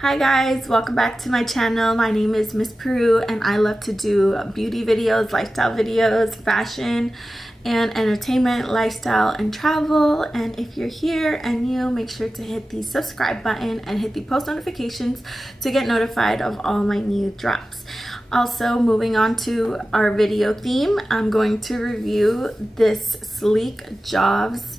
Hi guys, welcome back to my channel. My name is Miss Peru and I love to do beauty videos, lifestyle videos, fashion and entertainment, lifestyle and travel. And if you're here and new, make sure to hit the subscribe button and hit the post notifications to get notified of all my new drops. Also, moving on to our video theme, I'm going to review this sleek JOVS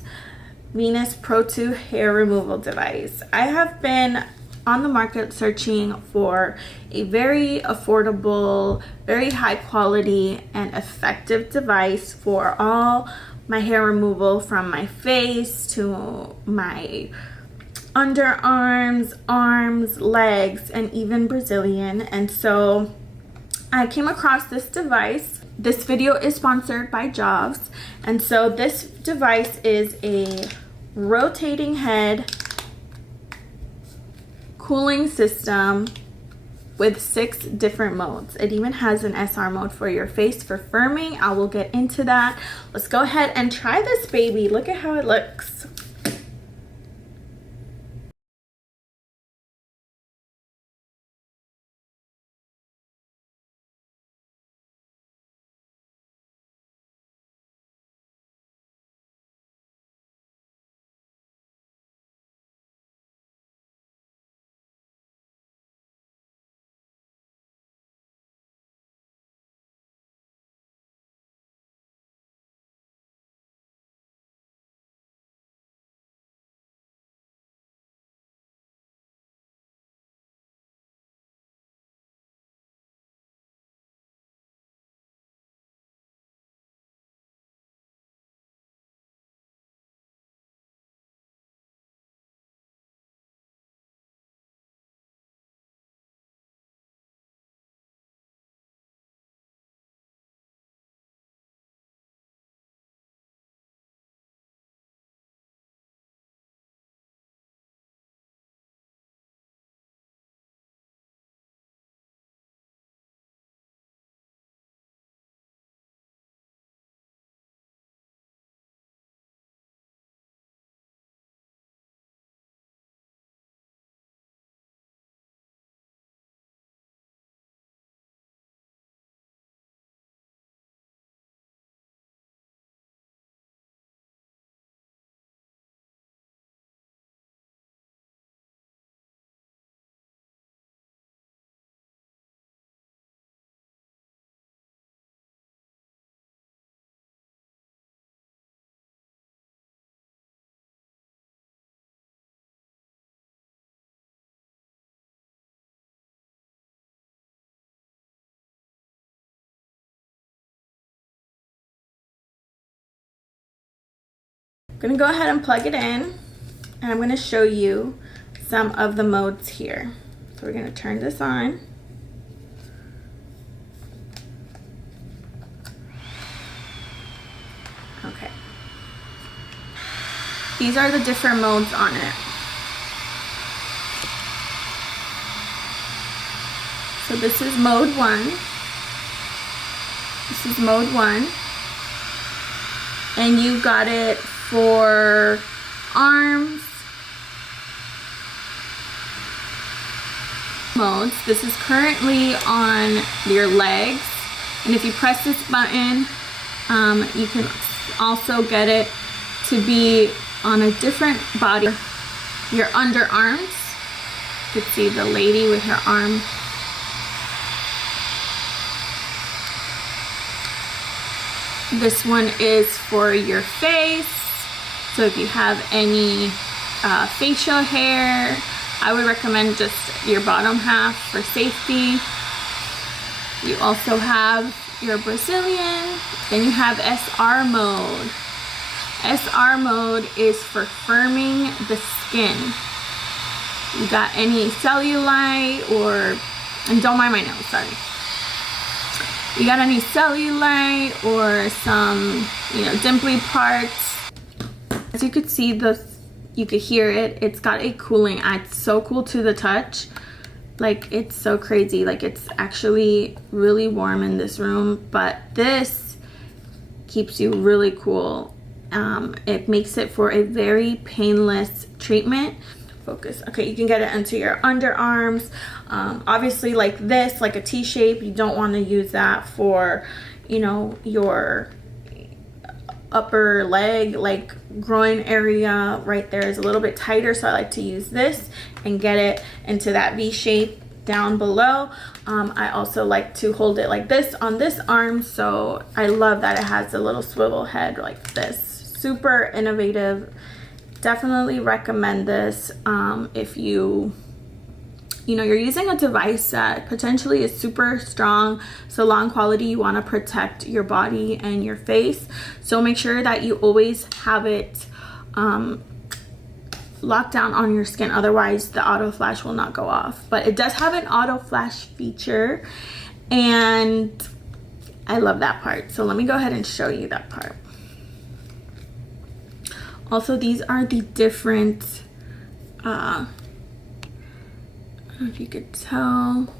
Venus Pro 2 hair removal device. I have been on the market searching for a very affordable, very high quality and effective device for all my hair removal, from my face to my underarms, arms, legs, and even Brazilian. And so I came across this device. This video is sponsored by JOVS. And so this device is a rotating head cooling system with 6 different modes. It even has an SR mode for your face for firming. I will get into that. Let's go ahead and try this baby. Look at how it looks. I'm gonna go ahead and plug it in, and I'm gonna show you some of the modes here. So we're gonna turn this on. Okay. These are the different modes on it. So this is mode 1. This is mode 1. And you got it for arms modes. This is currently on your legs, and if you press this button, you can also get it to be on a different body. Your underarms, you can see the lady with her arm. This one is for your face. So if you have any facial hair, I would recommend just your bottom half for safety. You also have your Brazilian. Then you have SR mode. SR mode is for firming the skin. You got any cellulite and don't mind my nails, sorry. You got any cellulite or some, dimply parts. As you could see, you could hear it. It's got a cooling. It's so cool to the touch. Like, it's so crazy. Like, it's actually really warm in this room, but this keeps you really cool. It makes it for a very painless treatment focus. Okay, you can get it into your underarms. Obviously like this, like a T shape, you don't want to use that for, you know, your upper leg, like groin area right there is a little bit tighter, so I like to use this and get it into that V shape down below. I also like to hold it like this on this arm, so I love that it has a little swivel head like this. Super innovative. Definitely recommend this if you know you're using a device that potentially is super strong salon quality. You want to protect your body and your face, so make sure that you always have it locked down on your skin, otherwise the auto flash will not go off. But it does have an auto flash feature, and I love that part, so let me go ahead and show you that part. Also, these are the different I don't know if you could tell,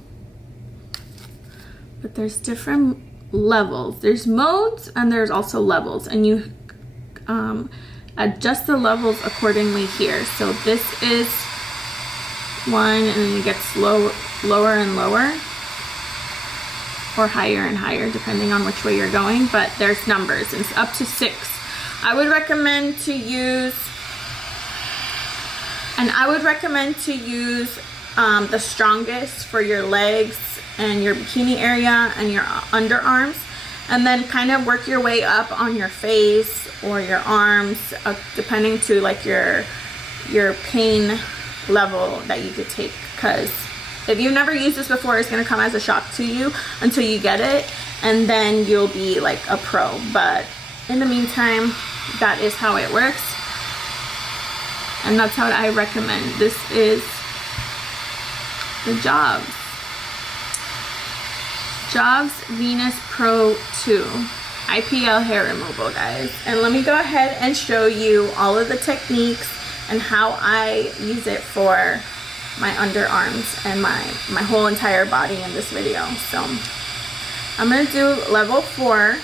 but there's different levels. There's modes and there's also levels, and you adjust the levels accordingly here. So this is one, and then it gets lower and lower, or higher and higher depending on which way you're going, but there's numbers, and it's up to 6. I would recommend to use the strongest for your legs and your bikini area and your underarms, and then kind of work your way up on your face or your arms, depending to like your pain level that you could take. Because if you've never used this before, it's going to come as a shock to you until you get it, and then you'll be like a pro. But in the meantime, that is how it works, and that's how I recommend. This is the JOVS Venus Pro 2 IPL hair removal, guys. And let me go ahead and show you all of the techniques and how I use it for my underarms and my whole entire body in this video. So I'm going to do level 4,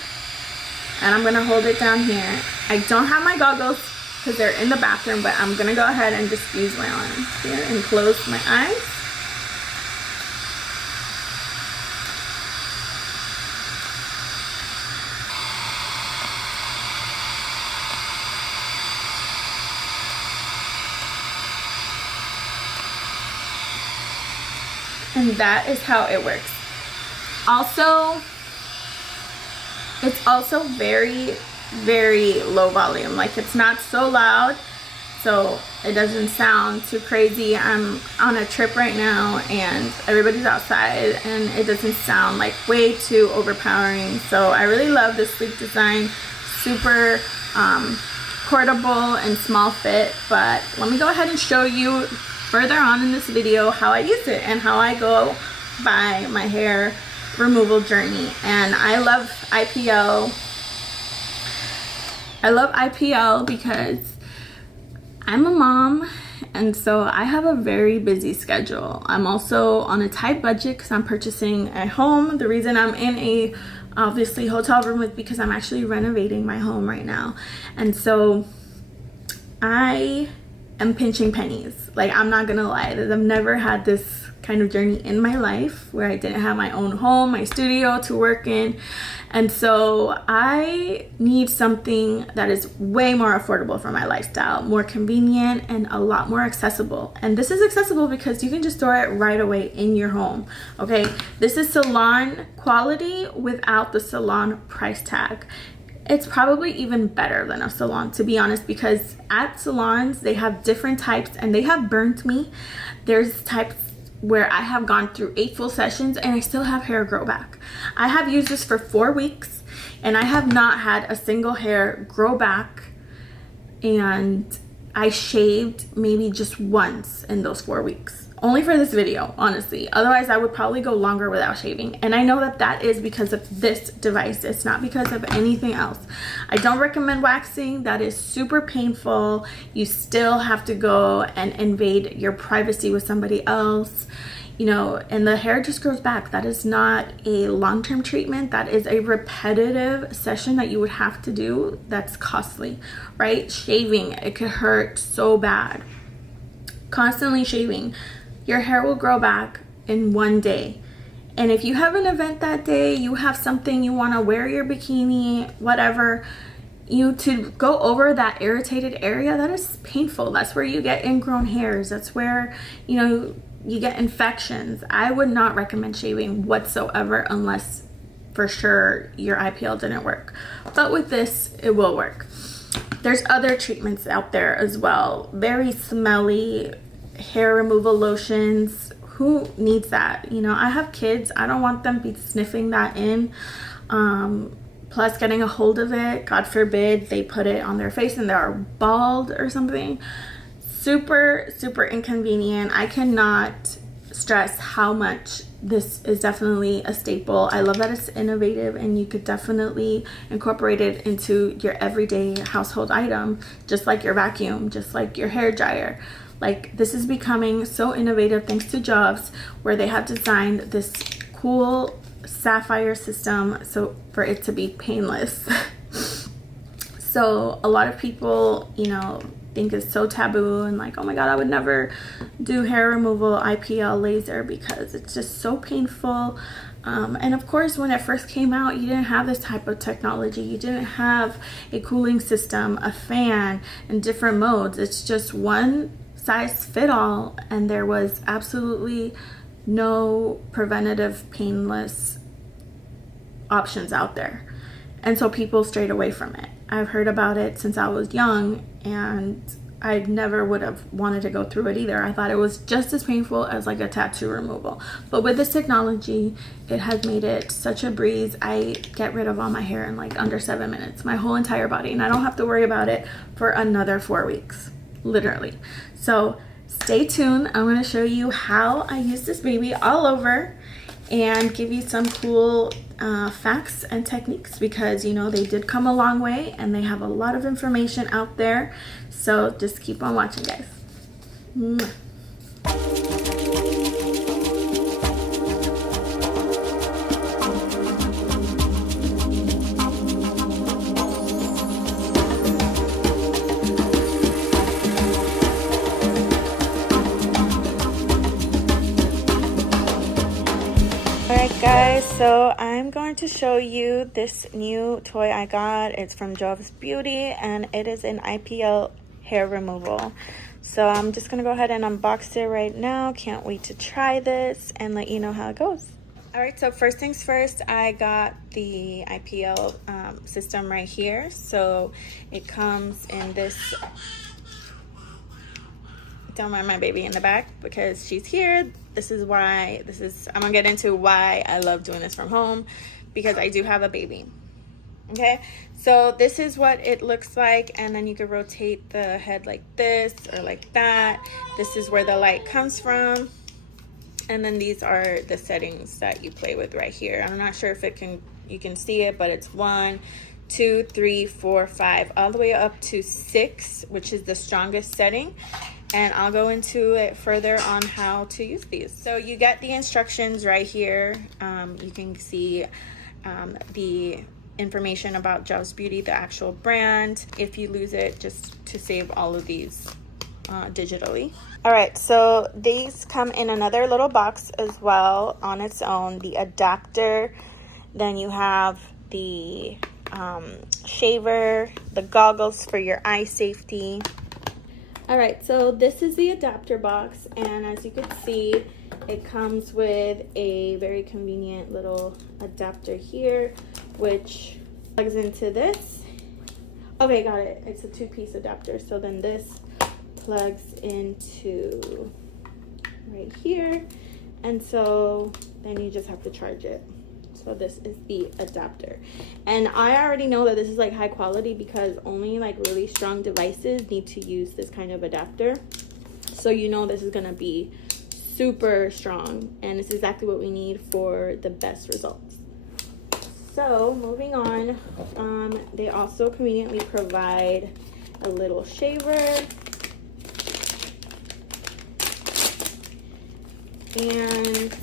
and I'm going to hold it down here. I don't have my goggles because they're in the bathroom, but I'm going to go ahead and just use my arms here and close my eyes. And that is how it works. Also, it's also very, very low volume. Like, it's not so loud, so it doesn't sound too crazy. I'm on a trip right now and everybody's outside, and it doesn't sound like way too overpowering. So I really love this sleek design. Super portable and small fit. But let me go ahead and show you further on in this video how I use it and how I go by my hair removal journey. And I love IPL. I love IPL because I'm a mom, and so I have a very busy schedule. I'm also on a tight budget because I'm purchasing a home. The reason I'm in a obviously hotel room is because I'm actually renovating my home right now, and so I am pinching pennies. Like, I'm not gonna lie, I've never had this kind of journey in my life where I didn't have my own home, my studio to work in. And so I need something that is way more affordable for my lifestyle, more convenient, and a lot more accessible. And this is accessible because you can just store it right away in your home. Okay, this is salon quality without the salon price tag. It's probably even better than a salon, to be honest, because at salons they have different types, and they have burnt me. There's types where I have gone through 8 full sessions and I still have hair grow back. I have used this for 4 weeks and I have not had a single hair grow back, and I shaved maybe just once in those 4 weeks. Only for this video, honestly. Otherwise, I would probably go longer without shaving. And I know that that is because of this device. It's not because of anything else. I don't recommend waxing. That is super painful. You still have to go and invade your privacy with somebody else, you know, and the hair just grows back. That is not a long-term treatment. That is a repetitive session that you would have to do. That's costly, right? Shaving, it could hurt so bad. constantly shaving, your hair will grow back in one day. And if you have an event that day, you have something, you want to wear your bikini, whatever, to go over that irritated area, that is painful. That's where you get ingrown hairs. That's where, you get infections. I would not recommend shaving whatsoever unless for sure your IPL didn't work. But with this, it will work. There's other treatments out there as well. Very smelly hair removal lotions. Who needs that? I have kids. I don't want them to be sniffing that in. Plus getting a hold of it. God forbid they put it on their face and they're bald or something. Super, super inconvenient. I cannot stress how much this is definitely a staple. I love that it's innovative and you could definitely incorporate it into your everyday household item, just like your vacuum, just like your hair dryer. Like, this is becoming so innovative thanks to JOVS, where they have designed this cool sapphire system so for it to be painless. So a lot of people, think it's so taboo and like, oh my god, I would never do hair removal IPL laser because it's just so painful. And of course, when it first came out, you didn't have this type of technology. You didn't have a cooling system, a fan, and different modes. It's just one size fit all, and there was absolutely no preventative painless options out there. And so people strayed away from it. I've heard about it since I was young, and I never would have wanted to go through it either. I thought it was just as painful as like a tattoo removal. But with this technology, it has made it such a breeze. I get rid of all my hair in like under 7 minutes, my whole entire body, and I don't have to worry about it for another 4 weeks, literally. So stay tuned. I'm going to show you how I use this baby all over and give you some cool facts and techniques, because they did come a long way and they have a lot of information out there. So just keep on watching, guys. Mwah. Alright guys, so I'm going to show you this new toy I got. It's from JOVS Beauty and it is an IPL hair removal. So I'm just going to go ahead and unbox it right now. Can't wait to try this and let you know how it goes. Alright, so first things first, I got the IPL system right here. So it comes in this... Don't mind my baby in the back because she's here. I'm gonna get into why I love doing this from home, because I do have a baby. Okay, so this is what it looks like, and then you can rotate the head like this or like that. This is where the light comes from, and then these are the settings that you play with right here. I'm not sure if you can see it, but it's 1, 2, 3, 4, 5, all the way up to 6, which is the strongest setting. And I'll go into it further on how to use these. So you get the instructions right here. You can see the information about JOVS Beauty, the actual brand, if you lose it, just to save all of these digitally. All right, so these come in another little box as well on its own, the adapter. Then you have the shaver, the goggles for your eye safety. All right, so this is the adapter box, and as you can see, it comes with a very convenient little adapter here, which plugs into this. Okay, got it. It's a 2-piece adapter. So then this plugs into right here, and so then you just have to charge it. So this is the adapter, and I already know that this is like high quality because only like really strong devices need to use this kind of adapter. So this is gonna be super strong, and it's exactly what we need for the best results. So moving on, they also conveniently provide a little shaver, and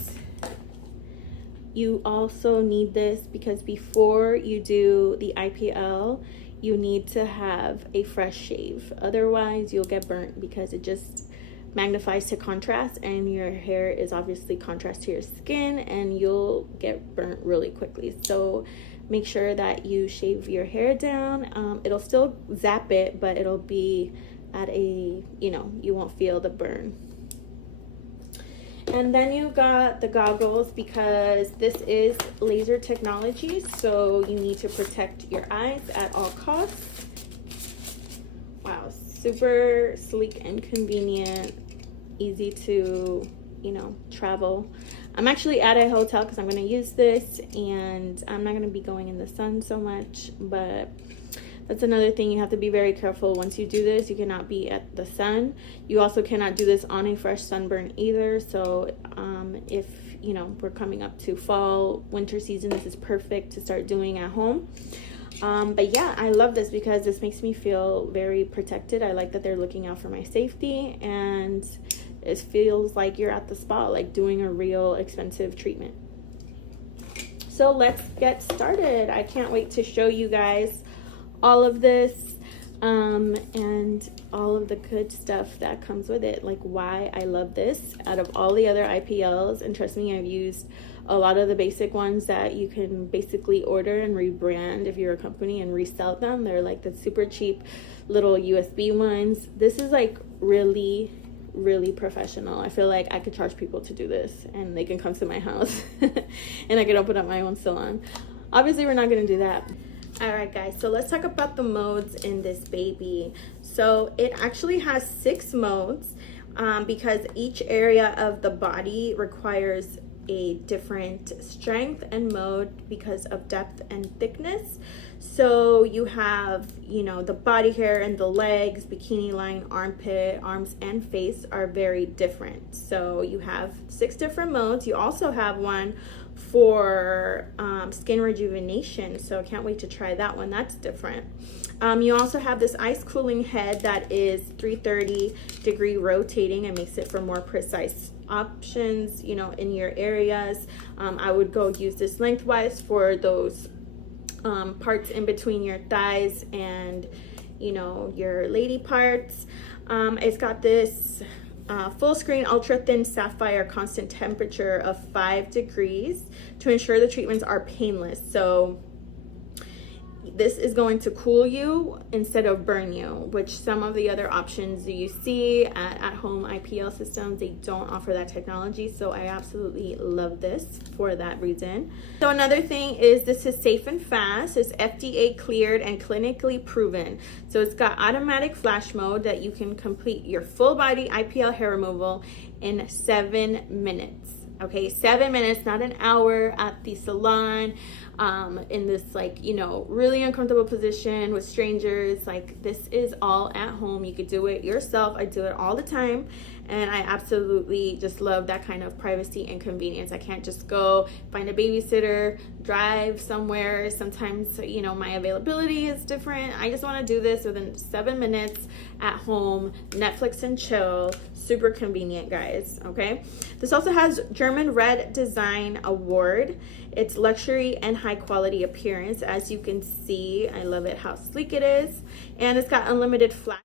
you also need this because before you do the IPL, you need to have a fresh shave. Otherwise, you'll get burnt because it just magnifies to contrast, and your hair is obviously contrast to your skin, and you'll get burnt really quickly. So make sure that you shave your hair down. It'll still zap it, but it'll be at a, you know, you won't feel the burn. And then you got the goggles, because this is laser technology, so you need to protect your eyes at all costs. Wow, super sleek and convenient, easy to, you know, travel. I'm actually at a hotel because I'm going to use this, and I'm not going to be going in the sun so much, but that's another thing. You have to be very careful once you do this. You cannot be at the sun. You also cannot do this on a fresh sunburn either. So if, you know, we're coming up to fall, winter season, this is perfect to start doing at home. But yeah, I love this because this makes me feel very protected. I like that they're looking out for my safety, and it feels like you're at the spa, like doing a real expensive treatment. So let's get started. I can't wait to show you guys all of this and all of the good stuff that comes with it, like why I love this out of all the other IPLs. And trust me, I've used a lot of the basic ones that you can basically order and rebrand if you're a company and resell them. They're like the super cheap little USB ones. This is like really professional. I feel like I could charge people to do this, and they can come to my house and I could open up my own salon. Obviously, we're not going to do that. All right, guys, so let's talk about the modes in this baby. So it actually has 6 modes because each area of the body requires a different strength and mode because of depth and thickness. So you have, you know, the body hair and the legs, bikini line, armpit, arms, and face are very different. So you have 6 different modes. You also have one for skin rejuvenation, so I can't wait to try that one. That's different. You also have this ice cooling head that is 330-degree rotating and makes it for more precise options, you know, in your areas. I would go use this lengthwise for those parts in between your thighs and, you know, your lady parts. It's got this full screen ultra thin sapphire constant temperature of 5 degrees to ensure the treatments are painless. So this is going to cool you instead of burn you, which some of the other options you see at home IPL systems, they don't offer that technology. So I absolutely love this for that reason. So another thing is this is safe and fast. It's FDA cleared and clinically proven. So it's got automatic flash mode that you can complete your full body IPL hair removal in 7 minutes. Okay, 7 minutes, not an hour at the salon, in this, like, you know, really uncomfortable position with strangers. Like, this is all at home. You could do it yourself. I do it all the time, and I absolutely just love that kind of privacy and convenience. I can't just go find a babysitter, drive somewhere. Sometimes, you know, my availability is different. I just want to do this within 7 minutes at home, Netflix and chill. Super convenient, guys. Okay, this also has German Red Design Award. It's luxury and high quality appearance. As you can see, I love it how sleek it is, and it's got unlimited flash.